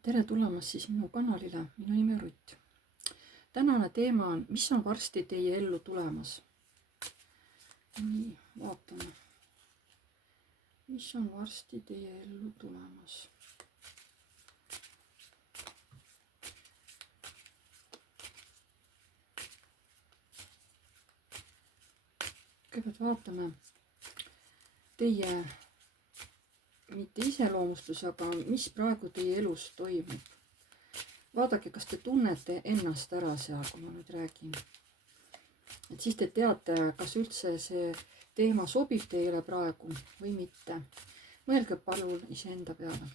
Tere tulemast siis minu kanalile, minu nimi on Rutt. Tänane teema on, mis on varsti teie ellu tulemas. Nii, vaatame. Mis on varsti teie ellu tulemas. Kõigepealt vaatame teie mitte iseloomustus, aga mis praegu teie elus toimub. Vaadake, kas te tunnete ennast ära seal, kui ma nüüd räägin. Et siis te teate, kas üldse see teema sobib teile praegu või mitte. Mõelge palun iseenda peale.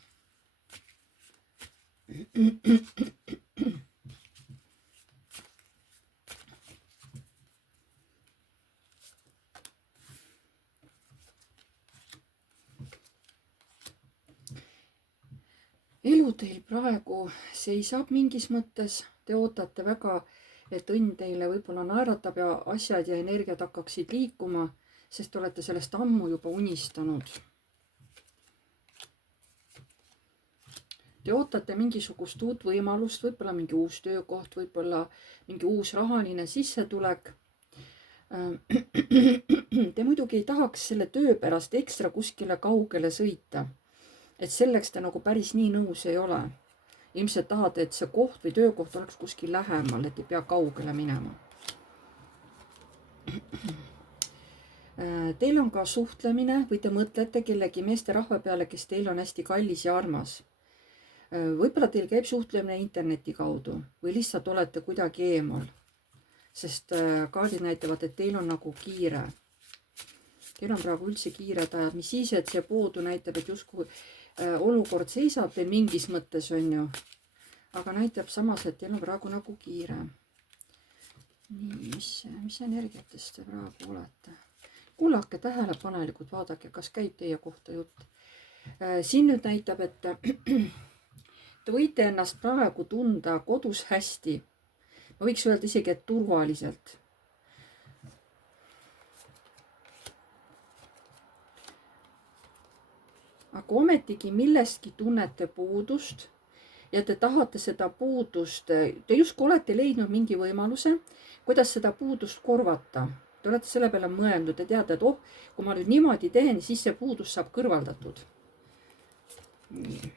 Elu teil praegu seisab mingis mõttes, te ootate väga, et õnn teile võib-olla naeratab ja asjad ja energiat hakkaksid liikuma, sest te olete sellest ammu juba unistanud. Te ootate mingisugust uut võimalust, võib-olla mingi uus töökoht, võib-olla mingi uus rahaline sissetulek. Te muidugi ei tahaks selle töö pärast ekstra kuskile kaugele sõita. Et selleks te nagu päris nii nõus ei ole. Ilmselt tahate, et see koht või töökoht oleks kuskil lähemal, et ei pea kaugele minema. Teil on ka suhtlemine või te mõtlete kellegi meesterahva peale, kes teil on hästi kallis ja armas. Võib-olla teil käib suhtlemine interneti kaudu või lihtsalt olete kuidagi eemal. Sest kaardid näitavad, et teil on nagu kiire. Teil on praegu üldse kiired ajad, mis siis, et see poodu näitab, et justkui olukord seisab teil mingis mõttes, on ju. Aga näitab samas, et teil on praegu nagu kiire. Nii, mis energiatest te praegu olete? Kuulake tähelepanelikult, vaadake, kas käib teie kohta jutt. Siin nüüd näitab, et te võite ennast praegu tunda kodus hästi. Ma võiks öelda isegi, et turvaliselt. Aga ometigi millestki tunnete puudust ja te tahate seda puudust, te justkui olete leidnud mingi võimaluse, kuidas seda puudust korvata. Te olete selle peale mõelnud ja teate, et kui ma nüüd niimoodi teen, siis see puudus saab kõrvaldatud. Nii.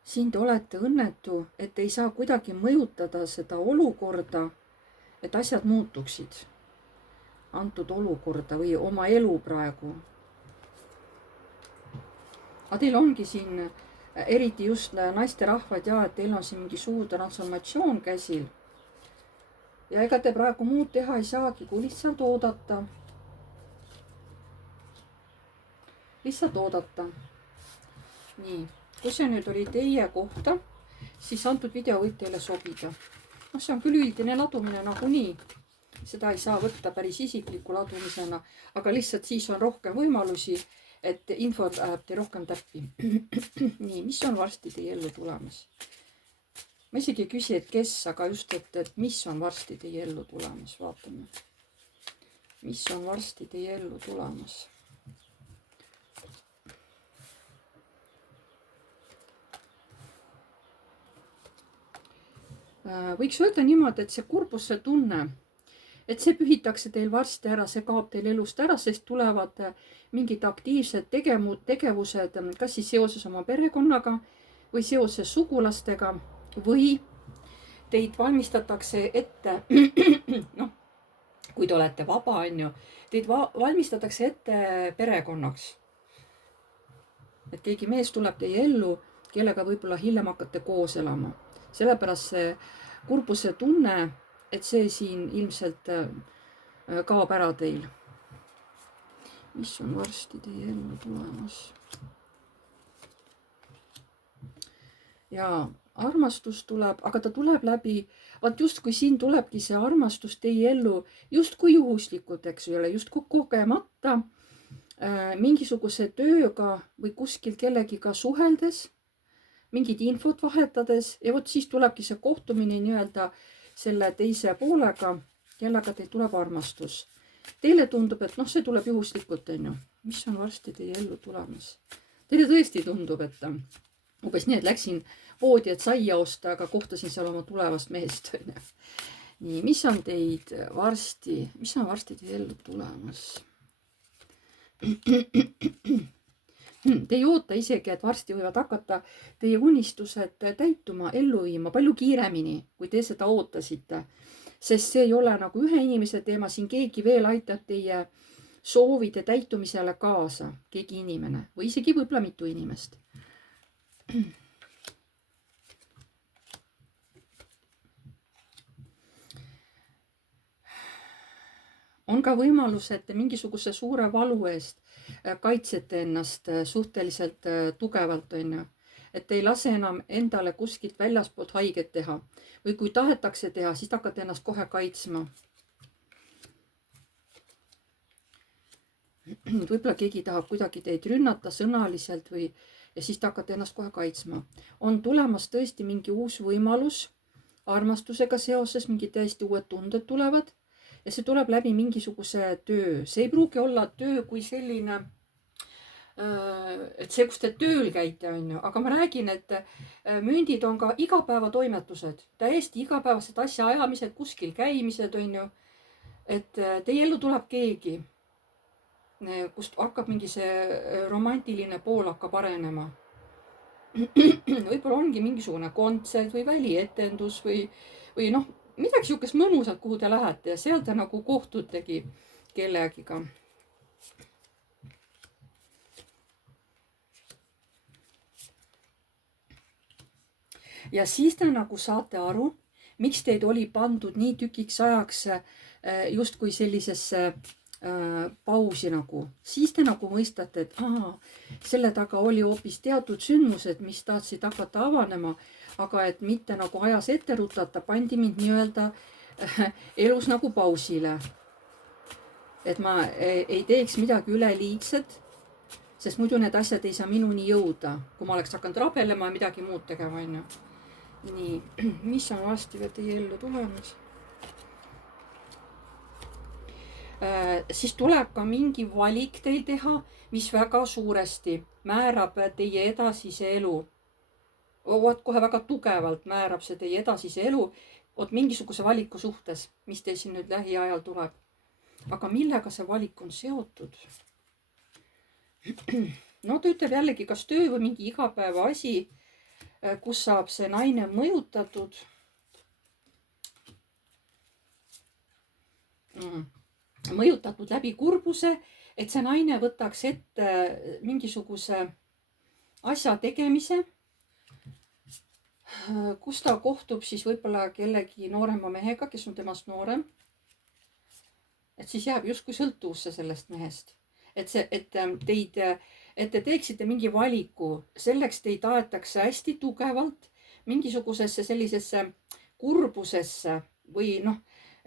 Siin te olete õnnetu, et ei saa kuidagi mõjutada seda olukorda, et asjad muutuksid antud olukorda või oma elu praegu. Aga teil ongi siin, eriti just naisterahvad ja, et teil on siin mingi suur transformatsioon käsil. Ja ega te praegu muud teha ei saagi, kui lihtsalt oodata. Lihtsalt oodata. Nii, kui see nüüd oli teie kohta, siis antud video võib teile sobida. See on küll üldine ladumine nagunii. Seda ei saa võtta päris isikliku ladumisena, aga lihtsalt siis on rohkem võimalusi, et infot läheb teil rohkem täppi. Nii, mis on varsti teie ellu tulemas? Ma isegi ei küsi, et kes, aga just, et mis on varsti teie ellu tulemas. Vaatame. Mis on varsti teie ellu tulemas? Võiks öelda niimoodi, et see kurbuse tunne, et see pühitakse teil varsti ära, see kaob teil elust ära, sest tulevad mingid aktiivsed tegevused, kas siis seoses oma perekonnaga või seoses sugulastega või teid valmistatakse ette, noh, kui te olete vaba, on ju, teid valmistatakse ette perekonnaks. Et keegi mees tuleb teie ellu, kellega võib-olla hiljem hakkate koos elama. Sellepärast see kurbuse tunne, et see siin ilmselt kaob ära teil. Mis on varsti teie ellu tulemas? Ja armastus tuleb, aga ta tuleb läbi, vaat just kui siin tulebki see armastus teie ellu justkui juhuslikult, eks ju, justkui kogemata mingisuguse tööga või kuskil kellegiga suheldes, mingid infot vahetades ja vot siis tulebki see kohtumine nii-öelda selle teise poolega, kellega teil tuleb armastus. Teile tundub, et noh, see tuleb juhuslikult, on ju. Mis on varsti teie ellu tulemas? Teile tõesti tundub, et umbes nii, et läksin poodi, et saia osta, aga kohtasin seal oma tulevast mehest, on ju. Nii, mis on varsti teie ellu tulemas? Te ei oota isegi, et varsti võivad hakata teie unistused täituma, ellu viima palju kiiremini, kui te seda ootasite. Sest see ei ole nagu ühe inimese teema, siin keegi veel aitab teie soovide täitumisele kaasa. Keegi inimene või isegi võib-olla mitu inimest. On ka võimalus, et te mingisuguse suure valu eest kaitsete ennast suhteliselt tugevalt, on ju. Et te ei lase enam endale kuskilt väljaspoolt haiget teha. Või kui tahetakse teha, siis hakkate ennast kohe kaitsma. Võib-olla keegi tahab kuidagi teid rünnata sõnaliselt ja siis te hakkate ennast kohe kaitsma. On tulemas tõesti mingi uus võimalus armastusega seoses, mingi täiesti uued tunded tulevad. Ja see tuleb läbi mingisuguse töö. See ei pruugi olla töö kui selline, et see, kus te tööl käite, on ju. Aga ma räägin, et mündid on ka igapäevatoimetused. Täiesti igapäevased asja ajamised, kuskil käimised, on ju. Et teie ellu tuleb keegi, kust hakkab mingi see romantiline pool hakkab arenema. Võib-olla ongi mingisugune kontsert või välietendus või noh, midagi siukest mõnusat, kuhu te lähete ja seal te nagu kohtutegi kellegiga. Ja siis te nagu saate aru, miks teid oli pandud nii tükiks ajaks justkui sellisesse pausi nagu. Siis te nagu mõistate, et selle taga oli hoopis teatud sündmused, mis tahtsid hakata avanema, aga et mitte nagu ajas ette rutata, pandi mind nii-öelda elus nagu pausile. Et ma ei teeks midagi üleliigset, sest muidu need asjad ei saa minuni jõuda, kui ma oleks hakanud rabelema ja midagi muud tegema, on ju. Nii, mis on varsti veel teie ellu tulemas? Siis tuleb ka mingi valik teil teha, mis väga suuresti määrab teie edasise elu. Kohe väga tugevalt määrab see teie edasise elu mingisuguse valiku suhtes, mis teil siin nüüd lähiajal tuleb. Aga millega see valik on seotud? No ta ütleb jällegi kas töö või mingi igapäeva asi, kus saab see naine mõjutatud. Mõjutatud läbi kurbuse, et see naine võtaks ette mingisuguse asja tegemise, kus ta kohtub siis võib-olla kellegi noorema mehega, kes on temast noorem. Et siis jääb justkui sõltuvusse sellest mehest. Et te teeksite mingi valiku, selleks teid aetakse hästi tugevalt mingisugusesse sellisesse kurbusesse või noh,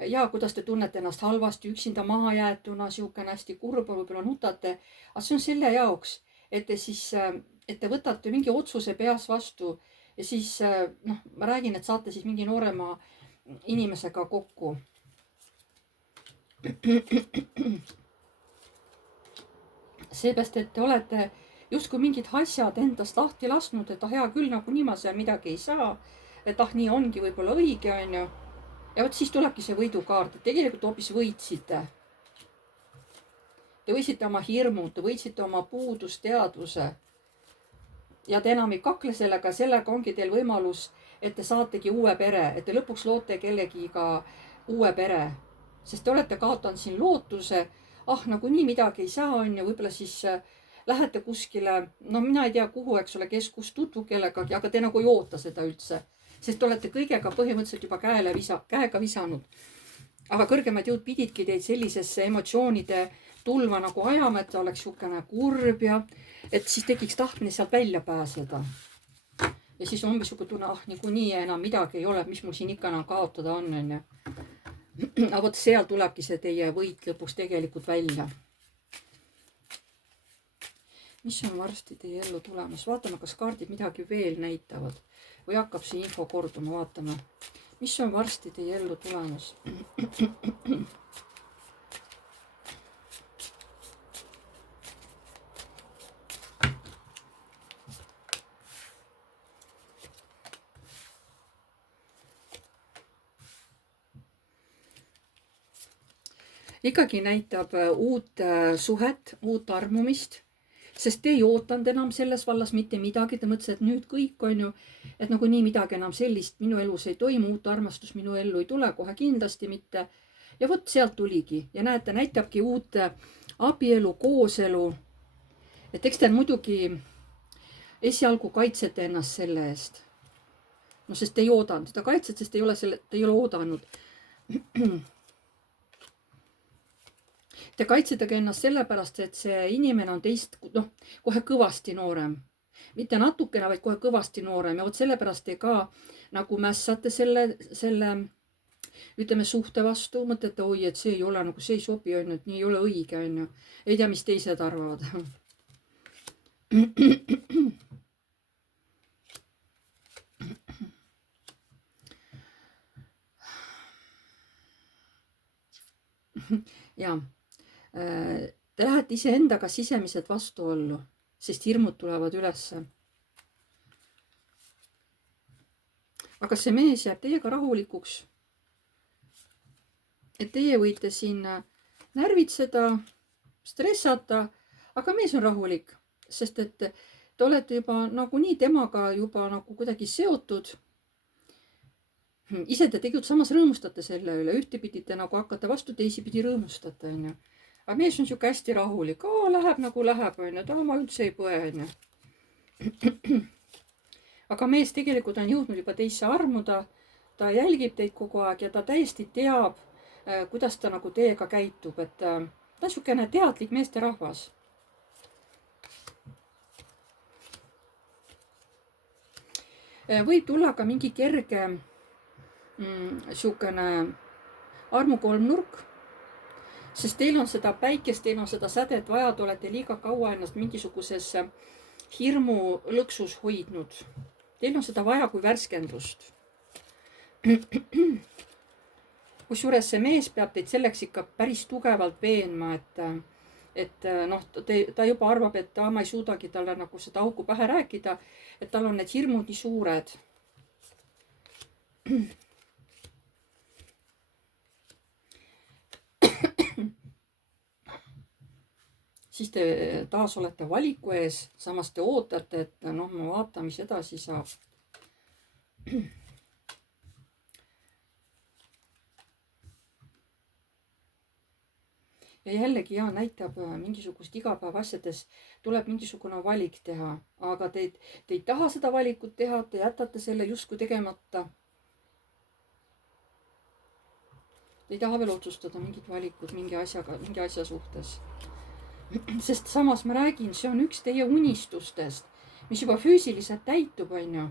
ja kuidas te tunnete ennast halvasti, üksinda maha jäetuna, siukene hästi kurba, võib-olla nutate. Aga see on selle jaoks, et te võtate mingi otsuse peas vastu ja siis noh, ma räägin, et saate siis mingi noorema inimesega kokku. Seepärast, et te olete justkui mingid asjad endast lahti lasknud, et hea küll, nagunii ma seal midagi ei saa, et nii ongi võib-olla õige, on ju. Ja vot siis tulebki see võidukaart, et tegelikult hoopis võitsite. Te võitsite oma hirmud, te võitsite oma puudusteadvuse. Ja te enam ei kakle sellega ongi teil võimalus, et te saategi uue pere, et te lõpuks loote kellegiga uue pere. Sest te olete kaotanud siin lootuse, nagunii midagi ei saa, on ju, võib-olla siis lähete kuskile, no mina ei tea kuhu, eks ole, kes kus tutvub kellegagi, aga te nagu ei oota seda üldse. Sest te olete kõigega põhimõtteliselt juba käega visanud. Aga kõrgemad jõud pididki teid sellisesse emotsioonide tulva nagu ajama, et ta oleks siukene kurb ja et siis tekiks tahtmine sealt välja pääseda. Ja siis umbes siuke tunne, niikuinii enam midagi ei ole, mis mul siin ikka enam kaotada on, on ju. Aga vot seal tulebki see teie võit lõpuks tegelikult välja. Mis on varsti teie ellu tulemas? Vaatame, kas kaardid midagi veel näitavad. Või hakkab see info korduma, vaatame. Mis on varsti teie ellu tulemas? ikkagi näitab uut suhet, uut armumist, sest te ei ootanud enam selles vallas mitte midagi, te mõtlesite, et nüüd kõik on ju, et nagunii midagi enam sellist minu elus ei toimu, uut armastust minu ellu ei tule kohe kindlasti mitte. ja vot sealt tuligi ja näete, näitabki uut abielu, kooselu. et eks te muidugi esialgu kaitsete ennast selle eest. no sest te ei oodanud seda kaitset, sest te ei ole oodanud. Te kaitsetage ennast sellepärast, et see inimene on teist kohe kõvasti noorem. Mitte natukene, vaid kohe kõvasti noorem. Ja vot sellepärast te ka nagu mässate selle ütleme suhte vastu. Mõtlete, oi, et see ei ole nagu, see ei sobi, on ju, et nii ei ole õige, on ju. Ei tea, mis teised arvavad. ja te lähete iseendaga sisemiselt vastuollu, sest hirmud tulevad ülesse. aga see mees jääb teiega rahulikuks. et teie võite siin närvitseda, stressata, aga mees on rahulik, sest et te olete juba nagunii temaga juba nagu kuidagi seotud. ise te tegelikult samas rõõmustate selle üle, ühtepidi te nagu hakkate vastu, teisipidi rõõmustate, on ju. aga mees on siuke hästi rahulik, läheb nagu läheb, on ju, ma üldse ei põe, on ju. aga mees tegelikult on jõudnud juba teisse armuda, ta jälgib teid kogu aeg ja ta täiesti teab, kuidas ta nagu teiega käitub, et ta on siukene teadlik meesterahvas. võib tulla ka mingi kerge siukene armukolmnurk, sest teil on seda päikest, teil on seda sädet vaja, te olete liiga kaua ennast mingisuguses hirmu lõksus hoidnud. Teil on seda vaja kui värskendust. kusjuures see mees peab teid selleks ikka päris tugevalt veenma, et ta juba arvab, et ma ei suudagi talle nagu seda auku pähe rääkida, et tal on need hirmud nii suured. siis te taas olete valiku ees, samas te ootate, et ma vaatan, mis edasi saab. ja jällegi näitab mingisugust igapäevaasjades tuleb mingisugune valik teha, aga te ei taha seda valikut teha, te jätate selle justkui tegemata. Te ei taha veel otsustada mingit valikut mingi asja suhtes. sest samas ma räägin, see on üks teie unistustest, mis juba füüsiliselt täitub, on ju.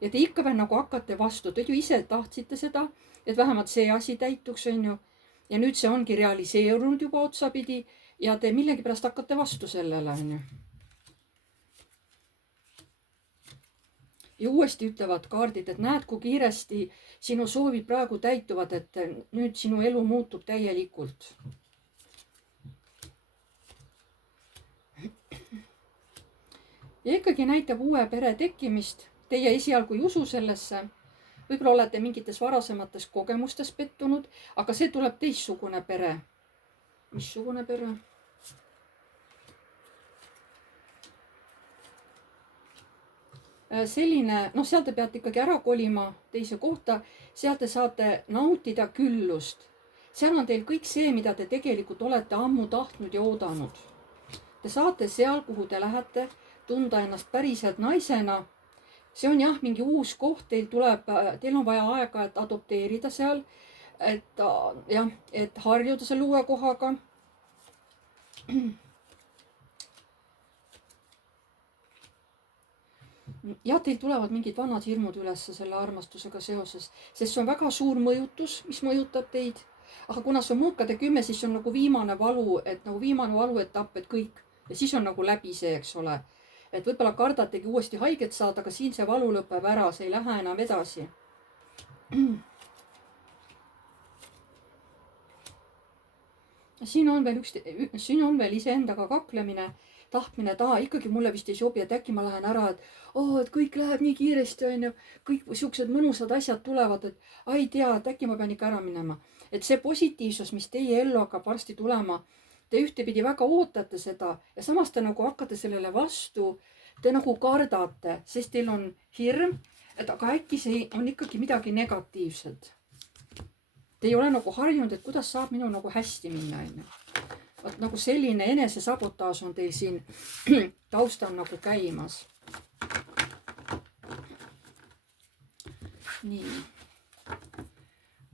ja te ikka veel nagu hakkate vastu, te ju ise tahtsite seda, et vähemalt see asi täituks, on ju. ja nüüd see ongi realiseerunud juba otsapidi ja te millegipärast hakkate vastu sellele, on ju. ja uuesti ütlevad kaardid, et näed, kui kiiresti sinu soovid praegu täituvad, et nüüd sinu elu muutub täielikult. ja ikkagi näitab uue pere tekkimist. Teie esialgu ei usu sellesse. Võib-olla olete mingites varasemates kogemustes pettunud, aga see tuleb teistsugune pere. Missugune pere? Selline, seal te peate ikkagi ära kolima teise kohta, seal te saate nautida küllust. seal on teil kõik see, mida te tegelikult olete ammu tahtnud ja oodanud. Te saate seal, kuhu te lähete, tunda ennast päriselt naisena. See on jah, mingi uus koht, teil on vaja aega, et adopteerida seal, et harjuda selle uue kohaga. jah, teil tulevad mingid vanad hirmud ülesse selle armastusega seoses, sest see on väga suur mõjutus, mis mõjutab teid. aga kuna see on mõõkade 10, siis see on nagu viimane valuetapp, et kõik. ja siis on nagu läbi see, eks ole. Et võib-olla kardategi uuesti haiget saada, aga siin see valu lõpeb ära, see ei lähe enam edasi. siin on veel iseendaga kaklemine. tahtmine, et ikkagi mulle vist ei sobi, et äkki ma lähen ära, et kõik läheb nii kiiresti, onju. kõik siuksed mõnusad asjad tulevad, et ei tea, et äkki ma pean ikka ära minema. Et see positiivsus, mis teie ellu hakkab varsti tulema, te ühtepidi väga ootate seda ja samas te nagu hakkate sellele vastu, te nagu kardate, sest teil on hirm, et aga äkki see on ikkagi midagi negatiivset. Te ei ole nagu harjunud, et kuidas saab minu nagu hästi minna, onju. Vot nagu selline enesesabotaaž on teil siin taustal nagu käimas. Nii.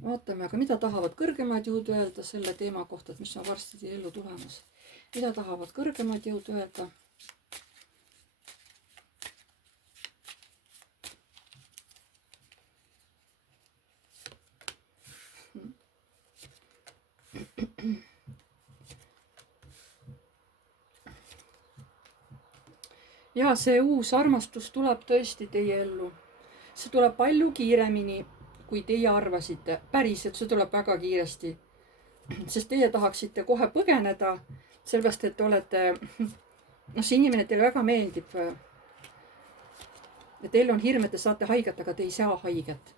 Vaatame, aga mida tahavad kõrgemad jõud öelda selle teema kohta, et mis on varsti teie ellu tulemas. Mida tahavad kõrgemad jõud öelda? Ja see uus armastus tuleb tõesti teie ellu. See tuleb palju kiiremini, kui teie arvasite. Päriselt, see tuleb väga kiiresti. Sest teie tahaksite kohe põgeneda, sellepärast, et te olete, see inimene teile väga meeldib. Ja teil on hirm, et te saate haiget, aga te ei saa haiget.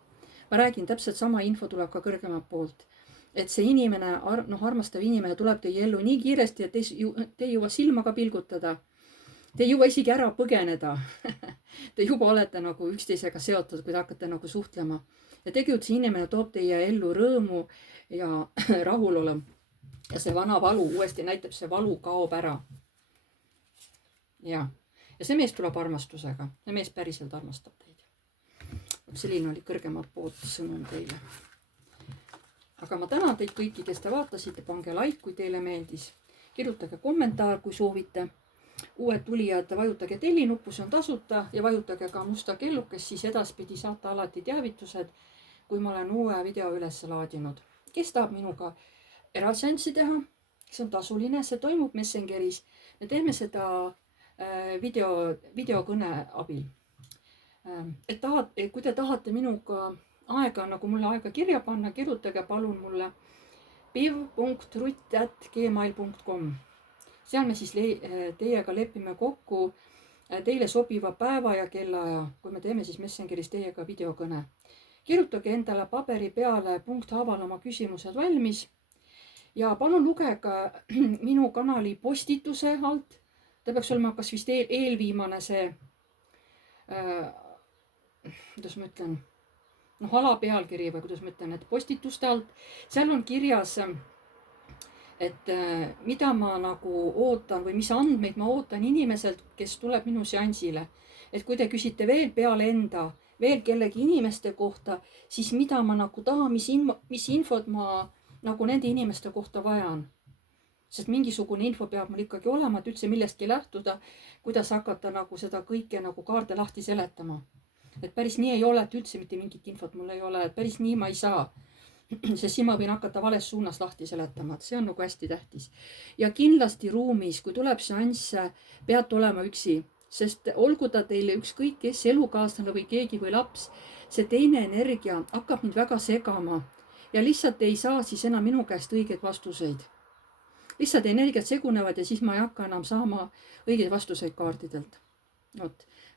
Ma räägin, täpselt sama info tuleb ka kõrgemalt poolt. Et see inimene, armastav inimene tuleb teie ellu nii kiiresti, et te ei jõua silmaga pilgutada. Te ei jõua isegi ära põgeneda. Te juba olete nagu üksteisega seotud, kui te hakkate nagu suhtlema. Ja tegelikult see inimene toob teie ellu rõõmu ja rahulolu. Ja see vana valu uuesti näitab, see valu kaob ära. Ja see mees tuleb armastusega. See mees päriselt armastab teid. Selline oli kõrgemalt poolt sõnum teile. Aga ma tänan teid kõiki, kes te vaatasite. Pange like, kui teile meeldis. Kirjutage kommentaar, kui soovite. Uued tulijad, vajutage tellinuppu, see on tasuta ja vajutage ka musta kellukest, siis edaspidi saate alati teavitused, kui ma olen uue video üles laadinud. Kes tahab minuga eraseanssi teha, see on tasuline, see toimub Messengeris. Me teeme seda videokõne abil. Et kui te tahate minuga aega, nagu mulle aega kirja panna, kirjutage palun mulle piv.rutt@gmail.com. Seal me siis teiega lepime kokku teile sobiva päeva ja kellaaja, kui me teeme siis Messengeris teiega videokõne. Kirjutage endale paberi peale punkthaaval oma küsimused valmis ja palun lugege minu kanali postituse alt. Ta peaks olema kas vist eelviimane see, kuidas ma ütlen, alapealkiri või kuidas ma ütlen, et postituste alt. Seal on kirjas, et mida ma nagu ootan või mis andmeid ma ootan inimeselt, kes tuleb minu seansile. Et kui te küsite veel peale enda, veel kellegi inimeste kohta, siis mida ma nagu tahan, mis infot ma nagu nende inimeste kohta vajan. Sest mingisugune info peab mul ikkagi olema, et üldse millestki lähtuda, kuidas hakata nagu seda kõike nagu kaarde lahti seletama. Et päris nii ei ole, et üldse mitte mingit infot mul ei ole, et päris nii ma ei saa. Sest siin ma võin hakata vales suunas lahti seletama, et see on nagu hästi tähtis. Ja kindlasti ruumis, kui tuleb seanss, peate olema üksi. Sest olgu ta teile ükskõik kes, elukaaslane või keegi või laps, see teine energia hakkab mind väga segama. Ja lihtsalt ei saa siis enam minu käest õigeid vastuseid. Lihtsalt energiat segunevad ja siis ma ei hakka enam saama õigeid vastuseid kaardidelt.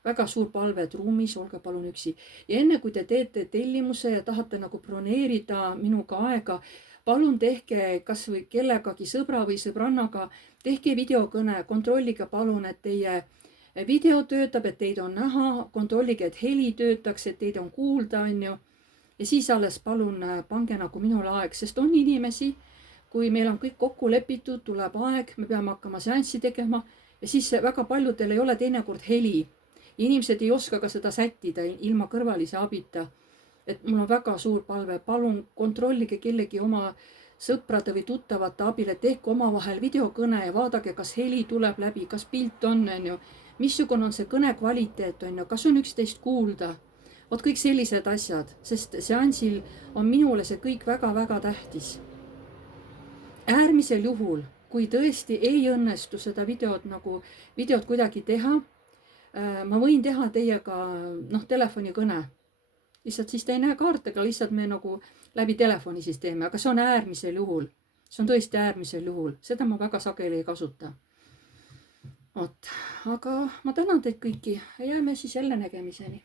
Väga suur palve, et ruumis olge palun üksi. Ja enne kui te teete tellimuse ja tahate nagu broneerida minuga aega, palun tehke kas või kellegagi sõbra või sõbrannaga, tehke videokõne, kontrollige palun, et teie video töötab, et teid on näha, kontrollige, et heli töötaks, et teid on kuulda, onju. Ja siis alles palun pange nagu minule aeg, sest on inimesi, kui meil on kõik kokku lepitud, tuleb aeg, me peame hakkama seanssi tegema ja siis väga paljudel ei ole teinekord heli. Inimesed ei oska ka seda sättida ilma kõrvalise abita. Et mul on väga suur palve, palun kontrollige kellegi oma sõprade või tuttavate abil, et tehke omavahel videokõne ja vaadake, kas heli tuleb läbi, kas pilt on, missugune on see kõne kvaliteet, kas on üksteist kuulda. Vot kõik sellised asjad, sest seansil on minule see kõik väga-väga tähtis. Äärmisel juhul, kui tõesti ei õnnestu seda videot kuidagi teha, ma võin teha teiega telefonikõne. Lihtsalt siis te ei näe kaartega, lihtsalt me nagu läbi telefoni siis teeme, aga see on äärmisel juhul. See on tõesti äärmisel juhul, seda ma väga sageli ei kasuta. vot, aga ma tänan teid kõiki ja jääme siis jälle nägemiseni.